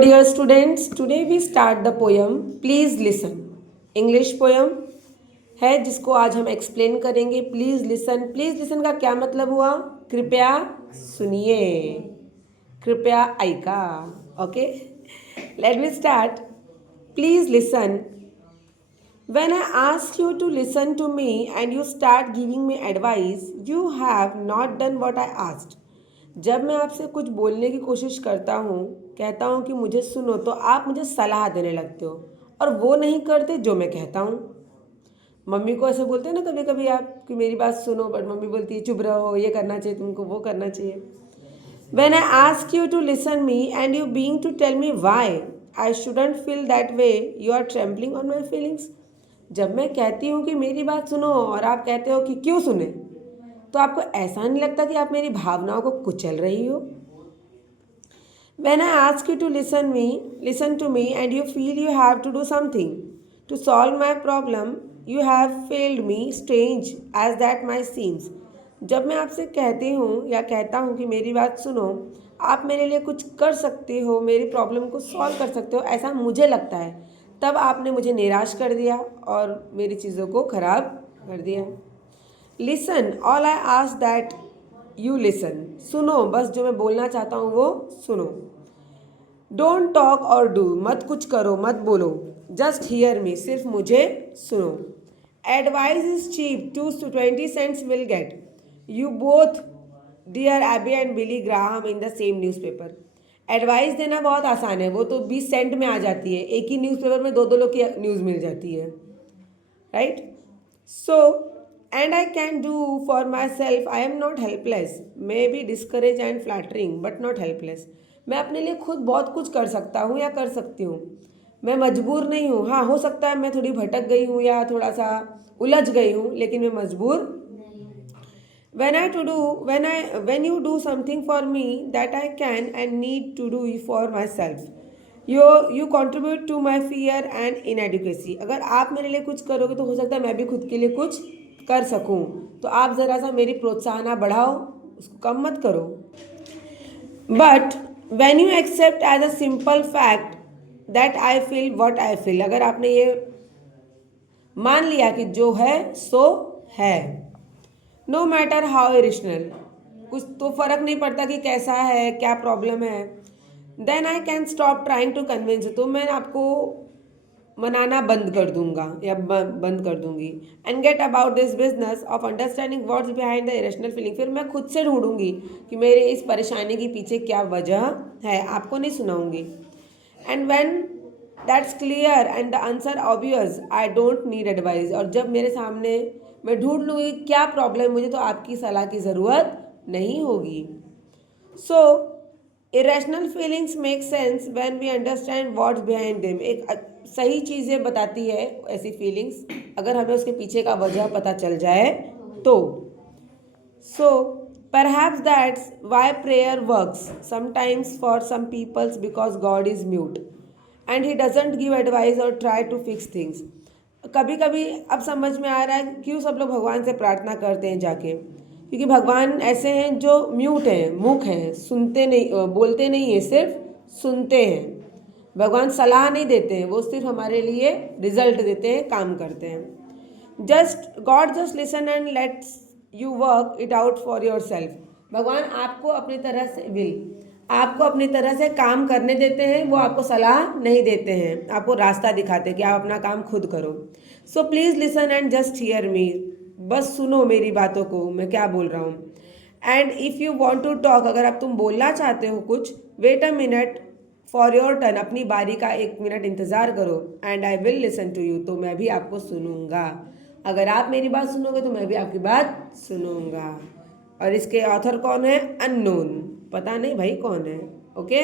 Dear students, today we start the poem Please Listen. English poem है जिसको आज हम एक्सप्लेन करेंगे. Please listen. प्लीज़ लिसन का क्या मतलब हुआ? कृपया सुनिए, कृपया ऐका. Okay, let me start. Please listen. When I ask you to listen to me and you start giving me advice, you have not done what I asked. जब मैं आपसे कुछ बोलने की कोशिश करता हूँ, कहता हूँ कि मुझे सुनो, तो आप मुझे सलाह देने लगते हो और वो नहीं करते जो मैं कहता हूँ. मम्मी को ऐसे बोलते हैं ना कभी कभी आप कि मेरी बात सुनो, बट मम्मी बोलती है चुप रहो, ये करना चाहिए तुमको, वो करना चाहिए. When I ask you to listen me and you being to tell me why I shouldn't feel that way, you are trampling on my feelings. जब मैं कहती हूँ कि मेरी बात सुनो और आप कहते हो कि क्यों सुने, तो आपको ऐसा नहीं लगता कि आप मेरी भावनाओं को कुचल रही हो? When I ask you to listen to me and you feel you have to do something to solve my problem, you have failed me, strange as that might seems. जब मैं आपसे कहती हूँ या कहता हूँ कि मेरी बात सुनो, आप मेरे लिए कुछ कर सकते हो, मेरी प्रॉब्लम को सॉल्व कर सकते हो, ऐसा मुझे लगता है, तब आपने मुझे निराश कर दिया और मेरी चीज़ों को ख़राब कर दिया. Listen, all I ask that you listen. सुनो, बस जो मैं बोलना चाहता हूँ वो सुनो. डोंट टॉक और डू, मत कुछ करो, मत बोलो. जस्ट हियर मी, सिर्फ मुझे सुनो. Advice is cheap, 20 cents will get. You both dear Abby and Billy Graham in the same newspaper. Advice देना बहुत आसान है, वो तो 20 सेंट में आ जाती है. एक ही न्यूज़पेपर में दो दो लोग की न्यूज़ मिल जाती है, right? So and I can do for myself. I am not helpless. May be discourage and flattering but not helpless. मैं अपने लिए खुद बहुत कुछ कर सकता हूँ या कर सकती हूँ. मैं मजबूर नहीं हूँ. हाँ, हो सकता है मैं थोड़ी भटक गई हूँ या थोड़ा सा उलझ गई हूँ, लेकिन मैं मजबूर. When you do something for me that I can and need to do for myself, you contribute to my fear and inadequacy. अगर आप मेरे लिए कुछ करोगे तो हो सकता है मैं भी खुद के लिए कुछ कर सकूं. तो आप ज़रा सा मेरी प्रोत्साहना बढ़ाओ, उसको कम मत करो. But when you accept as a simple fact that I feel what I feel, अगर आपने ये मान लिया कि जो है सो है, नो मैटर हाउ इरेशनल, कुछ तो फर्क नहीं पड़ता कि कैसा है, क्या प्रॉब्लम है, then I can stop trying to convince. तो मैं आपको मनाना बंद कर दूंगा या बंद कर दूंगी. And get about this business of understanding what's behind the irrational feeling. फिर मैं खुद से ढूंढूंगी कि मेरे इस परेशानी के पीछे क्या वजह है, आपको नहीं सुनाऊंगी. And when that's clear and the answer obvious, I don't need advice. और जब मेरे सामने मैं ढूंढ लूँगी क्या प्रॉब्लम मुझे, तो आपकी सलाह की ज़रूरत नहीं होगी. So irrational feelings make sense when we understand what's behind them. एक सही चीज़ें बताती है ऐसी फीलिंग्स अगर हमें उसके पीछे का वजह पता चल जाए तो. सो perhaps that's why prayer works sometimes for some peoples, because God is mute and he doesn't give advice or try to fix things. कभी कभी अब समझ में आ रहा है क्यों सब लोग भगवान से प्रार्थना करते हैं जाके, क्योंकि भगवान ऐसे हैं जो म्यूट हैं, मूक हैं, सुनते नहीं, बोलते नहीं है, सिर्फ सुनते हैं. भगवान सलाह नहीं देते हैं, वो सिर्फ हमारे लिए रिजल्ट देते हैं, काम करते हैं. God just listen and let's you work it out for your self. भगवान आपको अपनी तरह से आपको अपनी तरह से काम करने देते हैं, वो आपको सलाह नहीं देते हैं, आपको रास्ता दिखाते हैं कि आप अपना काम खुद करो. So please listen and just hear me. बस सुनो मेरी बातों को, मैं क्या बोल रहा हूँ. And if you want to talk, अगर आप तुम बोलना चाहते हो कुछ, wait a minute for your turn, अपनी बारी का 1 मिनट इंतज़ार करो. And I will listen to you, तो मैं भी आपको सुनूंगा. अगर आप मेरी बात सुनोगे तो मैं भी आपकी बात सुनूंगा. और इसके ऑथर कौन है? अननोन, पता नहीं भाई कौन है. ओके.